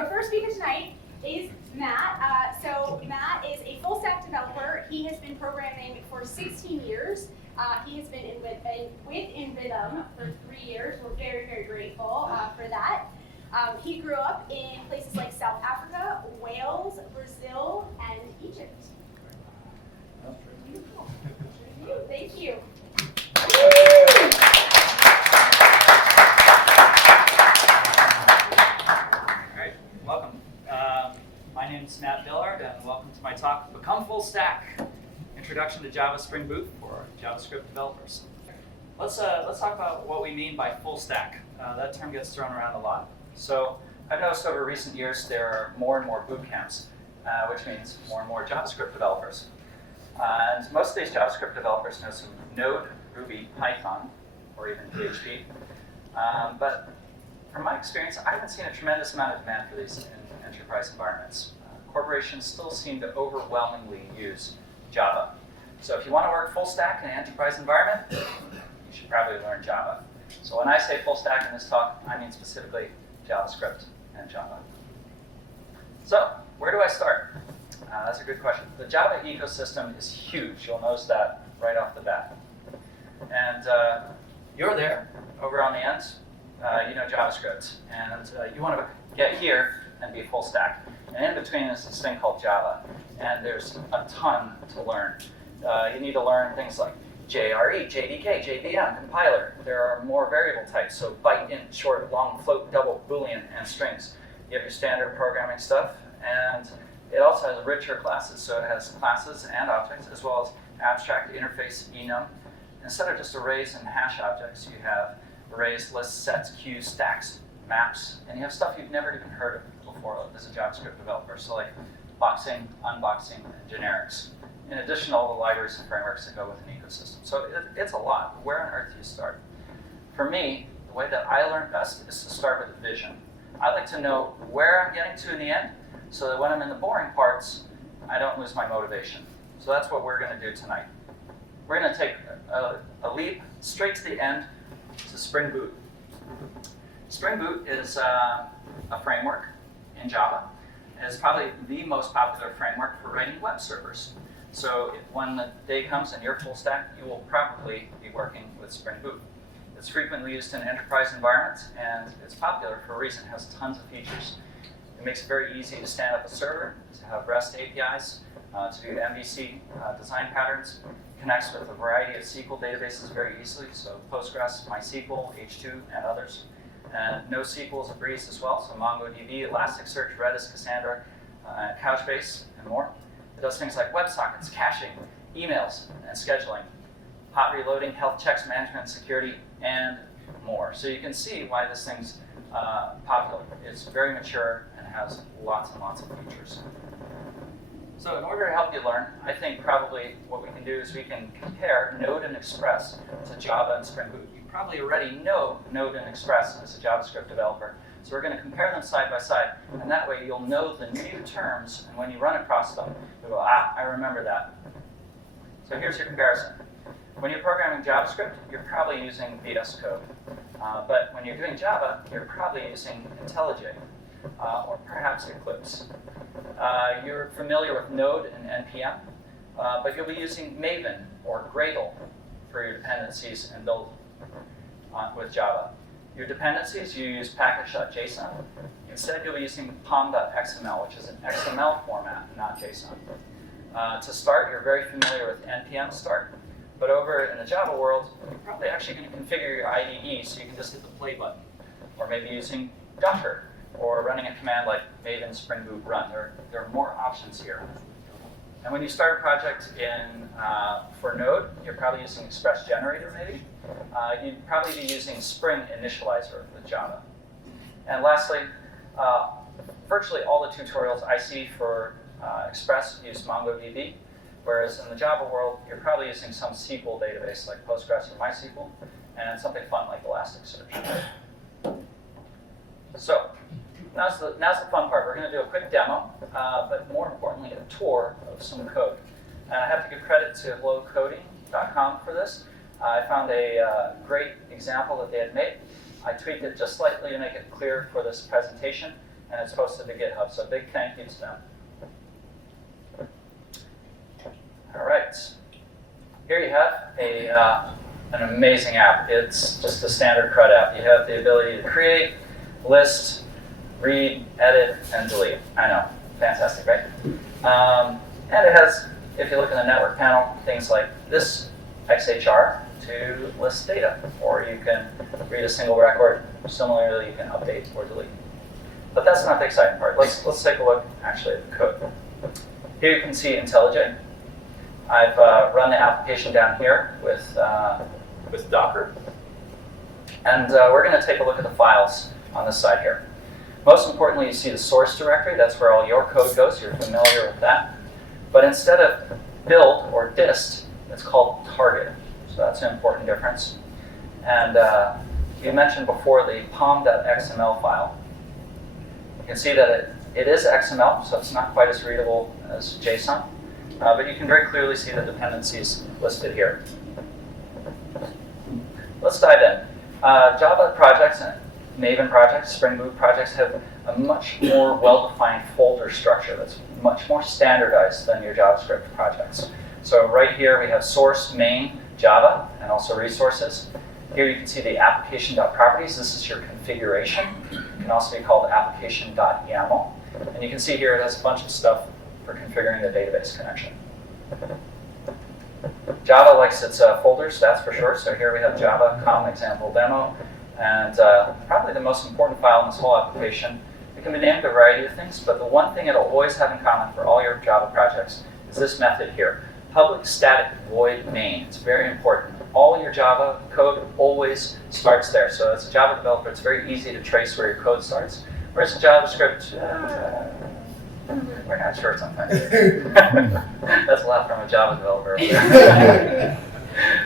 our first speaker tonight is Matt. So Matt is a full stack developer. He has been programming for 16 years. He has been with InRhythm for 3 years. We're very, very grateful for that. He grew up in places like South Africa, Wales, Brazil, and Egypt. Beautiful. Thank you. My name is Matt Billard, and welcome to my talk, Become Full Stack, Introduction to Java Spring Boot for JavaScript Developers. Let's talk about what we mean by full stack. That term gets thrown around a lot. So I've noticed over recent years there are more and more boot camps, which means more and more JavaScript developers. And most of these JavaScript developers know some Node, Ruby, Python, or even PHP. But from my experience, I haven't seen a tremendous amount of demand for these in enterprise environments. Corporations still seem to overwhelmingly use Java. So if you want to work full stack in an enterprise environment, you should probably learn Java. So when I say full stack in this talk, I mean specifically JavaScript and Java. So where do I start? That's a good question. The Java ecosystem is huge. You'll notice that right off the bat. And you're there, over on the end. You know JavaScript, and you want to get here and be full stack. And in between is this thing called Java, and there's a ton to learn. You need to learn things like JRE, JDK, JVM, compiler. There are more variable types, so byte, int, short, long, float, double, boolean, and strings. You have your standard programming stuff, and it also has richer classes, so it has classes and objects, as well as abstract interface enum. Instead of just arrays and hash objects, you have arrays, lists, sets, queues, stacks, maps, and you have stuff you've never even heard of before as a JavaScript developer, so like boxing, unboxing, and generics. In addition to all the libraries and frameworks that go with an ecosystem. So it's a lot. Where on earth do you start? For me, the way that I learn best is to start with a vision. I like to know where I'm getting to in the end, so that when I'm in the boring parts, I don't lose my motivation. So that's what we're going to do tonight. We're going to take a leap straight to the end to Spring Boot. Spring Boot is a framework in Java. It's probably the most popular framework for writing web servers. So when the day comes and you're full stack, you will probably be working with Spring Boot. It's frequently used in enterprise environments, and it's popular for a reason. It has tons of features. It makes it very easy to stand up a server, to have REST APIs, to do MVC design patterns. Connects with a variety of SQL databases very easily, so Postgres, MySQL, H2, and others. And NoSQL is a breeze as well, so MongoDB, Elasticsearch, Redis, Cassandra, Couchbase, and more. It does things like WebSockets, caching, emails, and scheduling, hot reloading, health checks, management, security, and more. So you can see why this thing's popular. It's very mature and has lots and lots of features. So in order to help you learn, I think probably what we can do is we can compare Node and Express to Java and Spring Boot. You probably already know Node and Express as a JavaScript developer. So we're going to compare them side by side, and that way you'll know the new terms, and when you run across them, you'll go, I remember that. So here's your comparison. When you're programming JavaScript, you're probably using VS Code. But when you're doing Java, you're probably using IntelliJ, or perhaps Eclipse. You're familiar with Node and NPM, but you'll be using Maven or Gradle for your dependencies and build with Java. Your dependencies, you use package.json. Instead, you'll be using pom.xml, which is an XML format, not JSON. To start, you're very familiar with npm start, but over in the Java world, you're probably actually going to configure your IDE so you can just hit the play button, or maybe using Docker, or running a command like Maven Spring Boot run. There are more options here. And when you start a project for Node, you're probably using Express Generator maybe. You'd probably be using Spring Initializer with Java. And lastly, virtually all the tutorials I see for Express use MongoDB, whereas in the Java world, you're probably using some SQL database like Postgres or MySQL, and something fun like Elasticsearch. So, now's the fun part. We're going to do a quick demo, but more importantly, a tour of some code. And I have to give credit to HelloCoding.com for this. I found a great example that they had made. I tweaked it just slightly to make it clear for this presentation, and it's posted to GitHub. So big thank you to them. All right. Here you have an amazing app. It's just a standard CRUD app. You have the ability to create, list, read, edit, and delete. I know, fantastic, right? And it has, if you look in the network panel, things like this XHR to list data, or you can read a single record. Similarly, you can update or delete. But that's not the exciting part. Let's take a look actually at the code. Here you can see IntelliJ. I've run the application down here with Docker. And we're going to take a look at the files on this side here. Most importantly, you see the source directory. That's where all your code goes. You're familiar with that. But instead of build or dist, it's called target. So that's an important difference. And you mentioned before the pom.xml file. You can see that it is XML, so it's not quite as readable as JSON. But you can very clearly see the dependencies listed here. Let's dive in. Java projects and Maven projects, Spring Boot projects have a much more well-defined folder structure that's much more standardized than your JavaScript projects. So right here we have source, main, Java, and also resources. Here you can see the application.properties. This is your configuration. It can also be called application.yaml. And you can see here it has a bunch of stuff for configuring the database connection. Java likes its folders, that's for sure. So here we have Java, example demo, and probably the most important file in this whole application. It can be named a variety of things, but the one thing it'll always have in common for all your Java projects is this method here, public static void main. It's very important. All your Java code always starts there. So as a Java developer, it's very easy to trace where your code starts. Whereas in JavaScript, we're not sure sometimes. That's a lot from a Java developer.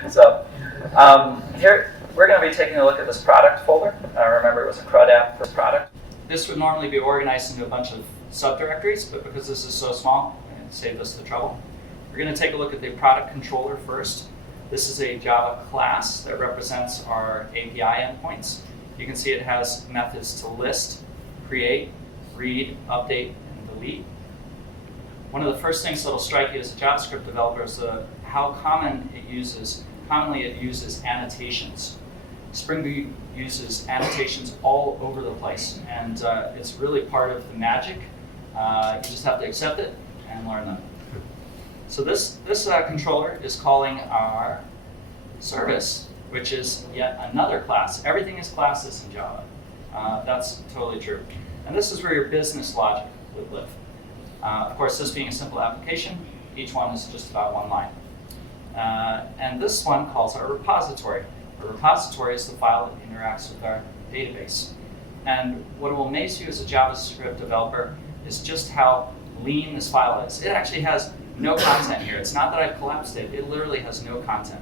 So here we're going to be taking a look at this product folder. Remember, it was a CRUD app for product. This would normally be organized into a bunch of subdirectories, but because this is so small, it saved us the trouble. We're going to take a look at the product controller first. This is a Java class that represents our API endpoints. You can see it has methods to list, create, read, update, and delete. One of the first things that'll strike you as a JavaScript developer is how commonly it uses annotations. Spring Boot uses annotations all over the place, and it's really part of the magic. You just have to accept it and learn them. So this controller is calling our service, which is yet another class. Everything is classes in Java. That's totally true. And this is where your business logic would live. Of course, this being a simple application, each one is just about one line. And this one calls our repository. A repository is the file that interacts with our database. And what will amaze you as a JavaScript developer is just how lean this file is. It actually has no content here. It's not that I've collapsed it. It literally has no content.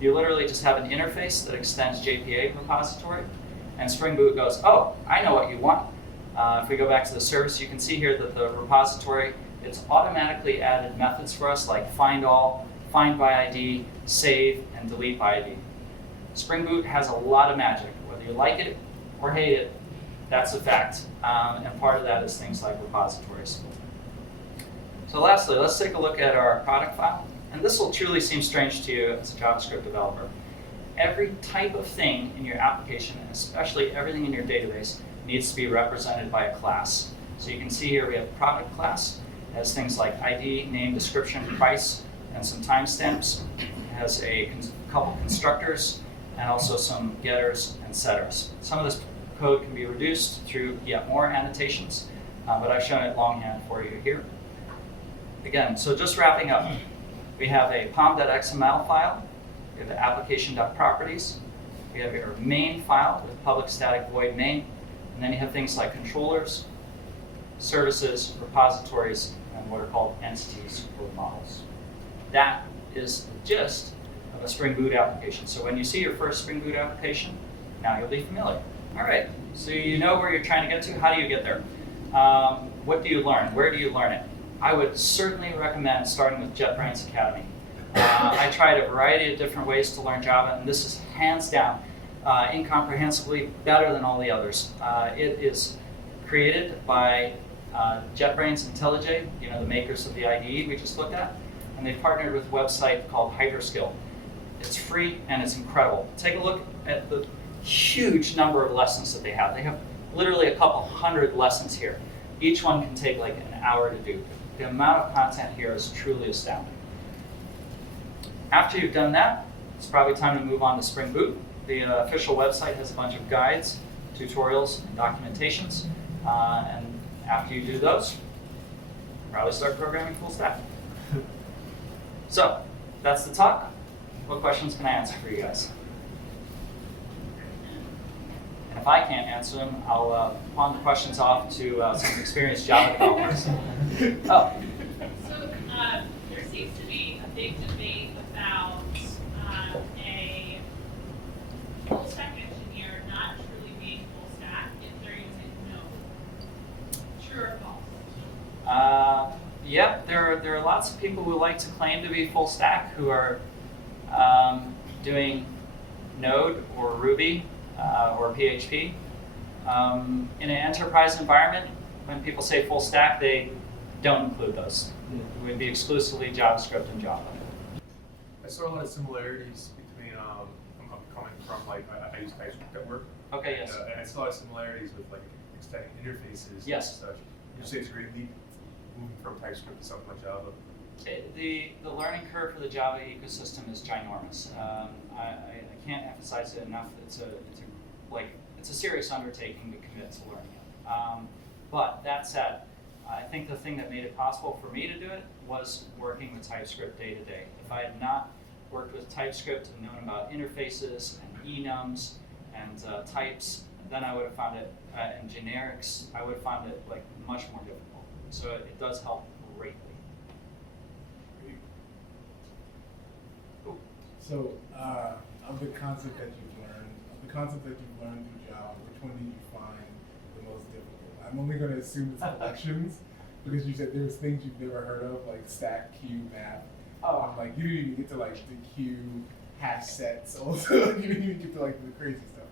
You literally just have an interface that extends JPA repository, and Spring Boot goes, oh, I know what you want. If we go back to the service, you can see here that the repository, it's automatically added methods for us like find all, find by ID, save, and delete by ID. Spring Boot has a lot of magic. Whether you like it or hate it, that's a fact. And part of that is things like repositories. So lastly, let's take a look at our product file. And this will truly seem strange to you as a JavaScript developer. Every type of thing in your application, and especially everything in your database, needs to be represented by a class. So you can see here we have product class. It has things like ID, name, description, price, and some timestamps. It has a couple constructors and also some getters and setters. Some of this code can be reduced through yet more annotations, but I've shown it longhand for you here. Again, so just wrapping up, we have a pom.xml file, we have the application.properties, we have our main file with public static void main, and then you have things like controllers, services, repositories, and what are called entities or models. That is the gist of a Spring Boot application. So when you see your first Spring Boot application, now you'll be familiar. All right, so you know where you're trying to get to. How do you get there? What do you learn? Where do you learn it? I would certainly recommend starting with JetBrains Academy. I tried a variety of different ways to learn Java, and this is hands down incomprehensibly better than all the others. It is created by JetBrains and IntelliJ, the makers of the IDE we just looked at, and they partnered with a website called HydroSkill. It's free and it's incredible. Take a look at the huge number of lessons that they have. They have literally a couple hundred lessons here. Each one can take like an hour to do. The amount of content here is truly astounding. After you've done that, it's probably time to move on to Spring Boot. The official website has a bunch of guides, tutorials, and documentations. And after you do those, probably start programming full stack. So that's the talk. What questions can I answer for you guys? And if I can't answer them, I'll pawn the questions off to some experienced Java developers. Oh. So there seems to be a big debate about a full stack engineer not truly being full stack if they're using Node. True or false? Yep, there are lots of people who like to claim to be full stack who are doing Node or Ruby or PHP. In an enterprise environment, when people say full stack, they don't include those. It would be exclusively JavaScript and Java. I saw a lot of similarities between, I'm coming from, like, I use TypeScript at work. Okay, yes. And I saw a lot of similarities with, like, extending interfaces Yes. and such. You say it's a great leap moving from TypeScript to something like Java. The learning curve for the Java ecosystem is ginormous. I can't emphasize it enough. It's a serious undertaking to commit to learning it. But that said, I think the thing that made it possible for me to do it was working with TypeScript day to day. If I had not worked with TypeScript and known about interfaces and enums and types, then I would have found it, and generics, I would have found it like much more difficult. So it does help greatly. So, of the concept that you've learned through Java, which one did you find the most difficult? I'm only going to assume it's collections, because you said there was things you've never heard of, like stack, queue, map. Like you didn't even get to like the queue, hash sets. Also, you didn't even get to like the crazy stuff.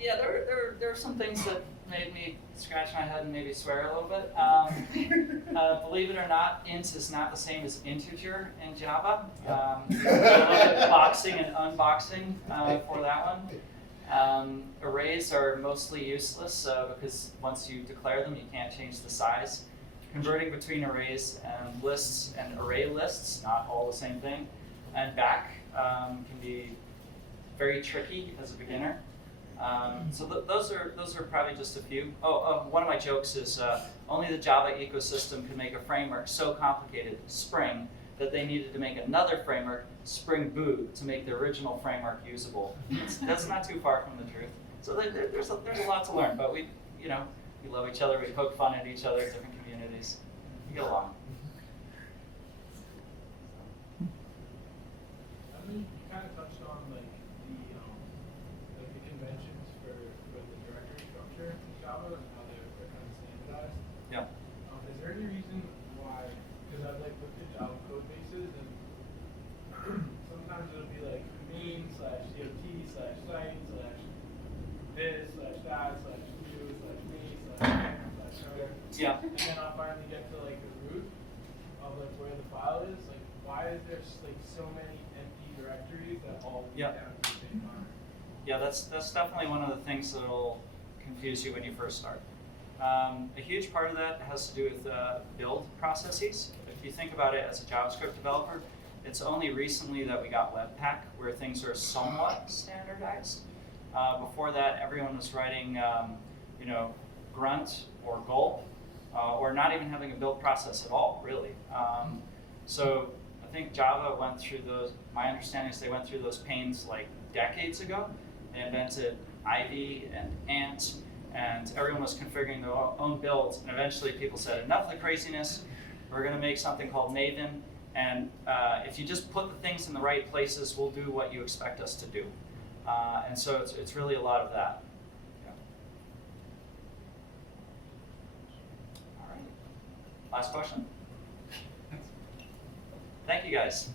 Yeah, there are some things that made me scratch my head and maybe swear a little bit. Believe it or not, int is not the same as integer in Java. A little bit of boxing and unboxing for that one. Arrays are mostly useless because once you declare them, you can't change the size. Converting between arrays and lists and array lists, not all the same thing. And back can be very tricky as a beginner. So those are probably just a few. One of my jokes is only the Java ecosystem could make a framework so complicated, Spring, that they needed to make another framework, Spring Boot, to make the original framework usable. That's not too far from the truth. So there's a lot to learn, but we love each other, we poke fun at each other, different communities. We get along. I mean, you kind of touched on like the conventions for the directory structure in Java and how they're kind of standardized. Yeah. Is there any reason why? Because I've like looked at Java code bases and sometimes it'll be like main/dot/this/that/this/do/that/me/her. Yeah. And then I'll finally get to like the root of like where the file is. Like, why is there like so many empty directories that all lead Yep. down to the same line? Yeah, that's definitely one of the things that'll confuse you when you first start. A huge part of that has to do with build processes. If you think about it as a JavaScript developer, it's only recently that we got Webpack, where things are somewhat standardized. Before that, everyone was writing, Grunt or Gulp, or not even having a build process at all, really. So I think Java went through those. My understanding is they went through those pains like decades ago. They invented Ivy and Ant, and everyone was configuring their own builds. And eventually, people said, "Enough of the craziness. We're going to make something called Maven." And if you just put the things in the right places, we'll do what you expect us to do. And so it's really a lot of that. Yeah. All right. Last question. Thank you, guys.